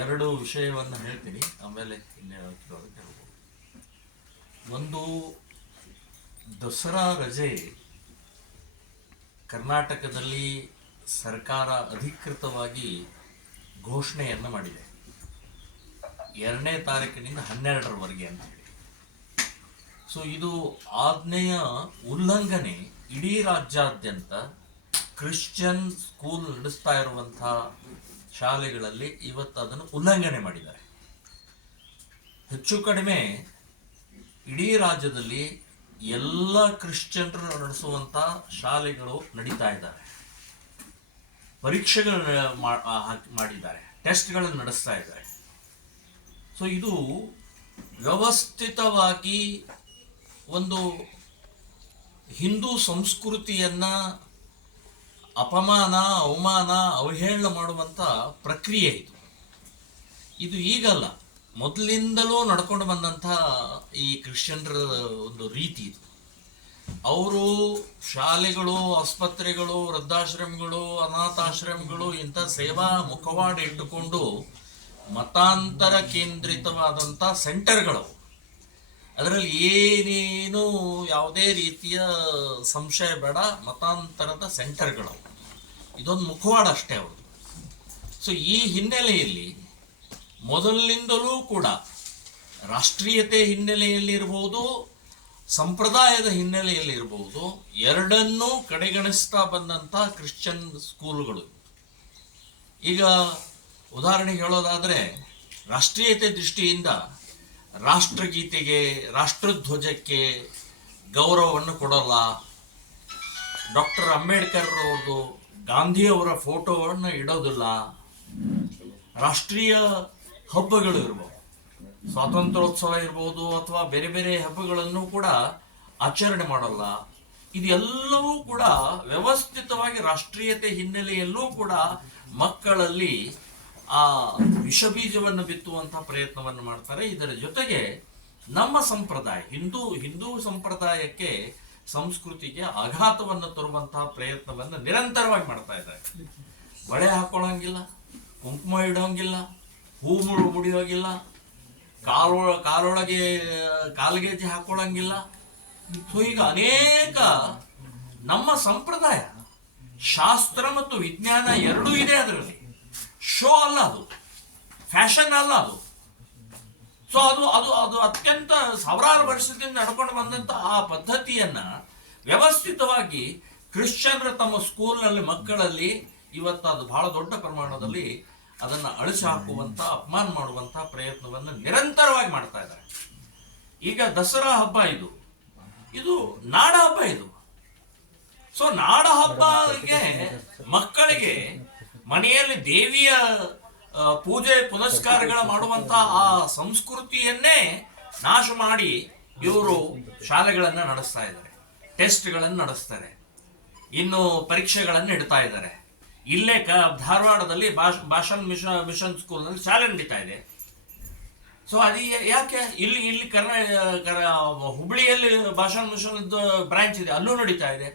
ಎರಡು ವಿಷಯವನ್ನು ಹೇಳ್ತೀನಿ, ಆಮೇಲೆ ಇನ್ನೇನು ಹೇಳ್ಬೋದು. ಒಂದು, ದಸರಾ ರಜೆ ಕರ್ನಾಟಕದಲ್ಲಿ ಸರ್ಕಾರ ಅಧಿಕೃತವಾಗಿ ಘೋಷಣೆಯನ್ನು ಮಾಡಿದೆ. 2ನೇ ತಾರೀಕಿನಿಂದ 12ರವರೆಗೆ ಅಂತ ಹೇಳಿ. ಸೊ ಇದು ಆಜ್ಞೆಯ ಉಲ್ಲಂಘನೆ ಇಡೀ ರಾಜ್ಯಾದ್ಯಂತ ಕ್ರಿಶ್ಚಿಯನ್ ಸ್ಕೂಲ್ ನಡೆಸ್ತಾ ಇರುವಂತಹ ಶಾಲೆಗಳಲ್ಲಿ ಇವತ್ತು ಅದನ್ನು ಉಲ್ಲಂಘನೆ ಮಾಡಿದ್ದಾರೆ. ಹೆಚ್ಚು ಕಡಿಮೆ ಇಡೀ ರಾಜ್ಯದಲ್ಲಿ ಎಲ್ಲ ಕ್ರಿಶ್ಚಿಯನ್ರು ನಡೆಸುವಂಥ ಶಾಲೆಗಳು ನಡೀತಾ ಇದ್ದಾರೆ. ಪರೀಕ್ಷೆಗಳು ಮಾಡಿದ್ದಾರೆ, ಟೆಸ್ಟ್ಗಳನ್ನು ನಡೆಸ್ತಾ ಇದ್ದಾರೆ. ಸೊ ಇದು ವ್ಯವಸ್ಥಿತವಾಗಿ ಒಂದು ಹಿಂದೂ ಸಂಸ್ಕೃತಿಯನ್ನ ಅಪಮಾನ, ಅವಮಾನ, ಅವಹೇಳನ ಮಾಡುವಂಥ ಪ್ರಕ್ರಿಯೆ ಇದು. ಇದು ಈಗಲ್ಲ, ಮೊದಲಿಂದಲೂ ನಡ್ಕೊಂಡು ಬಂದಂಥ ಈ ಕ್ರಿಶ್ಚಿಯನ್ರ ಒಂದು ರೀತಿ ಇದು. ಅವರು ಶಾಲೆಗಳು, ಆಸ್ಪತ್ರೆಗಳು, ವೃದ್ಧಾಶ್ರಮಗಳು, ಅನಾಥಾಶ್ರಮಗಳು ಇಂಥ ಸೇವಾ ಮುಖವಾಡ ಇಟ್ಟುಕೊಂಡು ಮತಾಂತರ ಕೇಂದ್ರಿತವಾದಂಥ ಸೆಂಟರ್ಗಳು. ಅದರಲ್ಲಿ ಏನೇನು ಯಾವುದೇ ರೀತಿಯ ಸಂಶಯ ಬೇಡ, ಮತಾಂತರದ ಸೆಂಟರ್ಗಳು. ಇದೊಂದು ಮುಖವಾಡ ಅಷ್ಟೇ ಅವರು. ಸೊ ಈ ಹಿನ್ನೆಲೆಯಲ್ಲಿ ಮೊದಲಿನಿಂದಲೂ ಕೂಡ ರಾಷ್ಟ್ರೀಯತೆ ಹಿನ್ನೆಲೆಯಲ್ಲಿ ಇರಬಹುದು, ಸಂಪ್ರದಾಯದ ಹಿನ್ನೆಲೆಯಲ್ಲಿ ಇರಬಹುದು, ಎರಡನ್ನೂ ಕಡೆಗಣಿಸ್ತಾ ಬಂದಂಥ ಕ್ರಿಶ್ಚಿಯನ್ ಸ್ಕೂಲ್ಗಳು. ಈಗ ಉದಾಹರಣೆಗೆ ಹೇಳೋದಾದರೆ, ರಾಷ್ಟ್ರೀಯತೆ ದೃಷ್ಟಿಯಿಂದ ರಾಷ್ಟ್ರಗೀತೆಗೆ, ರಾಷ್ಟ್ರಧ್ವಜಕ್ಕೆ ಗೌರವವನ್ನು ಕೊಡಲ್ಲ. ಡಾಕ್ಟರ್ ಅಂಬೇಡ್ಕರ್ ಅವ್ರದ್ದು, ಗಾಂಧಿಯವರ ಫೋಟೋವನ್ನು ಇಡೋದಿಲ್ಲ. ರಾಷ್ಟ್ರೀಯ ಹಬ್ಬಗಳು ಇರ್ಬೋದು, ಸ್ವಾತಂತ್ರ್ಯೋತ್ಸವ ಇರ್ಬೋದು ಅಥವಾ ಬೇರೆ ಬೇರೆ ಹಬ್ಬಗಳನ್ನು ಕೂಡ ಆಚರಣೆ ಮಾಡಲ್ಲ. ಇದೆಲ್ಲವೂ ಕೂಡ ವ್ಯವಸ್ಥಿತವಾಗಿ ರಾಷ್ಟ್ರೀಯತೆ ಹಿನ್ನೆಲೆಯಲ್ಲೂ ಕೂಡ ಮಕ್ಕಳಲ್ಲಿ ಆ ವಿಷಬೀಜವನ್ನು ಬಿತ್ತುವಂತಹ ಪ್ರಯತ್ನವನ್ನು ಮಾಡ್ತಾರೆ. ಇದರ ಜೊತೆಗೆ ನಮ್ಮ ಸಂಪ್ರದಾಯ, ಹಿಂದೂ ಸಂಪ್ರದಾಯಕ್ಕೆ, ಸಂಸ್ಕೃತಿಗೆ ಆಘಾತವನ್ನು ತರುವಂತಹ ಪ್ರಯತ್ನವನ್ನು ನಿರಂತರವಾಗಿ ಮಾಡ್ತಾ ಇದ್ದಾರೆ. ಬಳೆ ಹಾಕೊಳ್ಳಂಗಿಲ್ಲ, ಕುಂಕುಮ ಇಡೋಂಗಿಲ್ಲ, ಹೂ ಮುಡಿಯೋಂಗಿಲ್ಲ, ಕಾಲೊಳಗೆ ಕಾಲ್ಗೆಜ್ಜೆ ಹಾಕೊಳ್ಳಂಗಿಲ್ಲ. ಸೊ ಈಗ ಅನೇಕ ನಮ್ಮ ಸಂಪ್ರದಾಯ, ಶಾಸ್ತ್ರ ಮತ್ತು ವಿಜ್ಞಾನ ಎರಡೂ ಇದೆ ಅದರಲ್ಲಿ. ಶೋ ಅಲ್ಲ ಅದು, ಫ್ಯಾಷನ್ ಅಲ್ಲ ಅದು. ಸೊ ಅದು ಅದು ಅದು ಅತ್ಯಂತ ಸಾವಿರಾರು ವರ್ಷದಿಂದ ನಡ್ಕೊಂಡು ಬಂದಂತ ಆ ಪದ್ಧತಿಯನ್ನ ವ್ಯವಸ್ಥಿತವಾಗಿ ಕ್ರಿಶ್ಚಿಯನ್ರು ತಮ್ಮ ಸ್ಕೂಲ್ನಲ್ಲಿ ಮಕ್ಕಳಲ್ಲಿ ಇವತ್ತು ಅದು ಬಹಳ ದೊಡ್ಡ ಪ್ರಮಾಣದಲ್ಲಿ ಅದನ್ನು ಅಳಿಸಿ ಹಾಕುವಂತ, ಅಪಮಾನ ಮಾಡುವಂತ ಪ್ರಯತ್ನವನ್ನು ನಿರಂತರವಾಗಿ ಮಾಡ್ತಾ ಇದ್ದಾರೆ. ಈಗ ದಸರಾ ಹಬ್ಬ ಇದು ನಾಡ ಹಬ್ಬ ಇದು. ಸೊ ನಾಡ ಹಬ್ಬಕ್ಕೆ ಮಕ್ಕಳಿಗೆ ಮನೆಯಲ್ಲಿ ದೇವಿಯ ಪೂಜೆ ಪುನಸ್ಕಾರಗಳ ಮಾಡುವಂತ ಆ ಸಂಸ್ಕೃತಿಯನ್ನೇ ನಾಶ ಮಾಡಿ ಇವರು ಶಾಲೆಗಳನ್ನು ನಡೆಸ್ತಾ ಇದ್ದಾರೆ, ಟೆಸ್ಟ್ಗಳನ್ನು ನಡೆಸ್ತಾರೆ, ಇನ್ನು ಪರೀಕ್ಷೆಗಳನ್ನು ಇಡ್ತಾ ಇದ್ದಾರೆ. ಇಲ್ಲೇ ಧಾರವಾಡದಲ್ಲಿ ಭಾಷನ್ ಮಿಷನ್ ಸ್ಕೂಲ್ನಲ್ಲಿ ಶಾಲೆ ನಡೀತಾ ಇದೆ. ಸೊ ಅದು ಯಾಕೆ ಇಲ್ಲಿ ಹುಬ್ಳಿಯಲ್ಲಿ ಭಾಷನ್ ಮಿಷನ್ ಬ್ರಾಂಚ್ ಇದೆ, ಅಲ್ಲೂ ನಡೀತಾ ಇದೆ.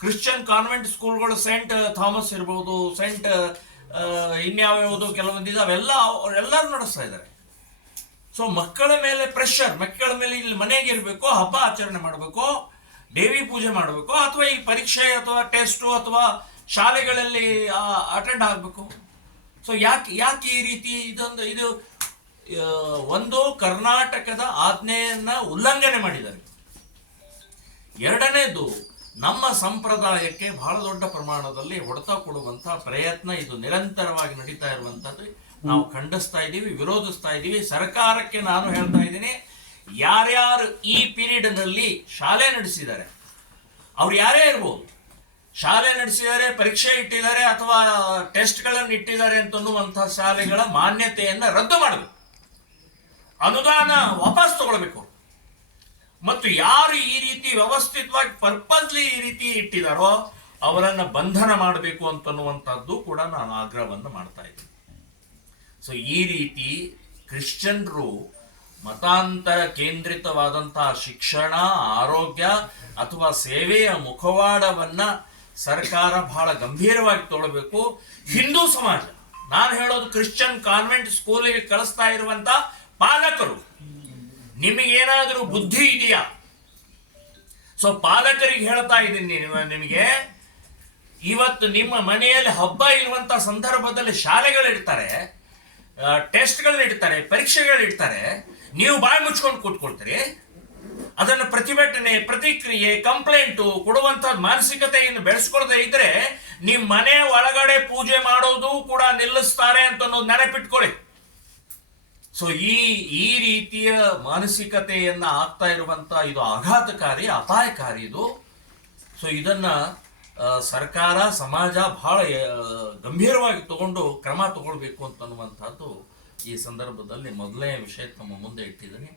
ಕ್ರಿಶ್ಚಿಯನ್ ಕಾನ್ವೆಂಟ್ ಸ್ಕೂಲ್ಗಳು, ಸೆಂಟ್ ಥಾಮಸ್ ಇರ್ಬೋದು, ಸೆಂಟ್ ಇನ್ಯಾವ್ಯಾವುದು ಕೆಲವೊಂದಿದೆ, ಎಲ್ಲರೂ ನಡೆಸ್ತಾ ಇದ್ದಾರೆ. ಸೊ ಮಕ್ಕಳ ಮೇಲೆ ಪ್ರೆಷರ್, ಮಕ್ಕಳ ಮೇಲೆ ಇಲ್ಲಿ ಮನೆಗೆ ಇರಬೇಕು, ಹಬ್ಬ ಆಚರಣೆ ಮಾಡಬೇಕು, ದೇವಿ ಪೂಜೆ ಮಾಡಬೇಕು, ಅಥವಾ ಈ ಪರೀಕ್ಷೆ ಅಥವಾ ಟೆಸ್ಟು ಅಥವಾ ಶಾಲೆಗಳಲ್ಲಿ ಅಟೆಂಡ್ ಆಗಬೇಕು. ಸೊ ಯಾಕೆ ಈ ರೀತಿ ಇದು ಒಂದು ಕರ್ನಾಟಕದ ಆಜ್ಞೆಯನ್ನ ಉಲ್ಲಂಘನೆ ಮಾಡಿದ್ದಾರೆ. ಎರಡನೇದು, ನಮ್ಮ ಸಂಪ್ರದಾಯಕ್ಕೆ ಬಹಳ ದೊಡ್ಡ ಪ್ರಮಾಣದಲ್ಲಿ ಹೊಡೆತ ಕೊಡುವಂತ ಪ್ರಯತ್ನ ಇದು ನಿರಂತರವಾಗಿ ನಡೀತಾ ಇರುವಂತದ್ದು ನಾವು ಖಂಡಿಸ್ತಾ ಇದ್ದೀವಿ, ವಿರೋಧಿಸ್ತಾ ಇದ್ದೀವಿ. ಸರ್ಕಾರಕ್ಕೆ ನಾನು ಹೇಳ್ತಾ ಇದ್ದೀನಿ, ಯಾರ್ಯಾರು ಈ ಪೀರಿಯಡ್ ನಲ್ಲಿ ಶಾಲೆ ನಡೆಸಿದ್ದಾರೆ, ಅವ್ರು ಯಾರೇ ಇರ್ಬೋದು, ಶಾಲೆ ನಡೆಸಿದ್ದಾರೆ, ಪರೀಕ್ಷೆ ಇಟ್ಟಿದ್ದಾರೆ ಅಥವಾ ಟೆಸ್ಟ್ಗಳನ್ನು ಇಟ್ಟಿದ್ದಾರೆ ಅಂತನ್ನುವಂತಹ ಶಾಲೆಗಳ ಮಾನ್ಯತೆಯನ್ನ ರದ್ದು ಮಾಡಬೇಕು, ಅನುದಾನ ವಾಪಸ್ ತಗೊಳ್ಬೇಕು. ಮತ್ತು ಯಾರು ಈ ರೀತಿ ವ್ಯವಸ್ಥಿತವಾಗಿ ಪರ್ಪಸ್ಲಿ ಈ ರೀತಿ ಇಟ್ಟಿದಾರೋ ಅವರನ್ನ ಬಂಧನ ಮಾಡಬೇಕು ಅಂತನ್ನುವಂಥದ್ದು ಕೂಡ ನಾನು ಆಗ್ರಹವನ್ನು ಮಾಡ್ತಾ ಇದ್ದೀನಿ. ಸೊ ಈ ರೀತಿ ಕ್ರಿಶ್ಚಿಯನ್ರು ಮತಾಂತರ ಕೇಂದ್ರಿತವಾದಂತಹ ಶಿಕ್ಷಣ, ಆರೋಗ್ಯ ಅಥವಾ ಸೇವೆಯ ಮುಖವಾಡವನ್ನ ಸರ್ಕಾರ ಬಹಳ ಗಂಭೀರವಾಗಿ ತಗೊಳ್ಬೇಕು. ಹಿಂದೂ ಸಮಾಜ ನಾನು ಹೇಳೋದು ಕ್ರಿಶ್ಚಿಯನ್ ಕಾನ್ವೆಂಟ್ ಸ್ಕೂಲಿಗೆ ಕಳಿಸ್ತಾ ಇರುವಂತ ಪಾಲಕರು, ನಿಮಗೇನಾದರೂ ಬುದ್ಧಿ ಇದೆಯಾ? ಸೊ ಪಾಲಕರಿಗೆ ಹೇಳ್ತಾ ಇದ್ದೀನಿ ನಿಮಗೆ, ಇವತ್ತು ನಿಮ್ಮ ಮನೆಯಲ್ಲಿ ಹಬ್ಬ ಇರುವಂತ ಸಂದರ್ಭದಲ್ಲಿ ಶಾಲೆಗಳಿಡ್ತಾರೆ, ಟೆಸ್ಟ್ಗಳಿಡ್ತಾರೆ, ಪರೀಕ್ಷೆಗಳಿಡ್ತಾರೆ, ನೀವು ಬಾಯಿ ಮುಚ್ಕೊಂಡು ಕೂತ್ಕೊಳ್ತೀರಿ. ಅದನ್ನು ಪ್ರತಿಭಟನೆ, ಪ್ರತಿಕ್ರಿಯೆ, ಕಂಪ್ಲೇಂಟು ಕೊಡುವಂತ ಮಾನಸಿಕತೆಯನ್ನು ಬೆಳೆಸ್ಕೊಳ್ದೇ ಇದ್ರೆ ನಿಮ್ಮ ಮನೆ ಒಳಗಡೆ ಪೂಜೆ ಮಾಡೋದು ಕೂಡ ನಿಲ್ಲಿಸ್ತಾರೆ ಅಂತ ಅನ್ನೋದು ನೆನಪಿಟ್ಕೊಳ್ಳಿ. ಸೊ ಈ ರೀತಿಯ ಮಾನಸಿಕತೆಯನ್ನ ಆಗ್ತಾ ಇರುವಂತ ಇದು ಆಘಾತಕಾರಿ, ಅಪಾಯಕಾರಿ ಇದು. ಸೊ ಇದನ್ನ ಸರ್ಕಾರ, ಸಮಾಜ ಬಹಳ ಗಂಭೀರವಾಗಿ ತಗೊಂಡು ಕ್ರಮ ತಗೊಳ್ಬೇಕು ಅಂತನ್ನುವಂಥದ್ದು ಈ ಸಂದರ್ಭದಲ್ಲಿ ಮೊದಲನೇ ವಿಷಯ ತಮ್ಮ ಮುಂದೆ ಇಟ್ಟಿದ್ದೀನಿ.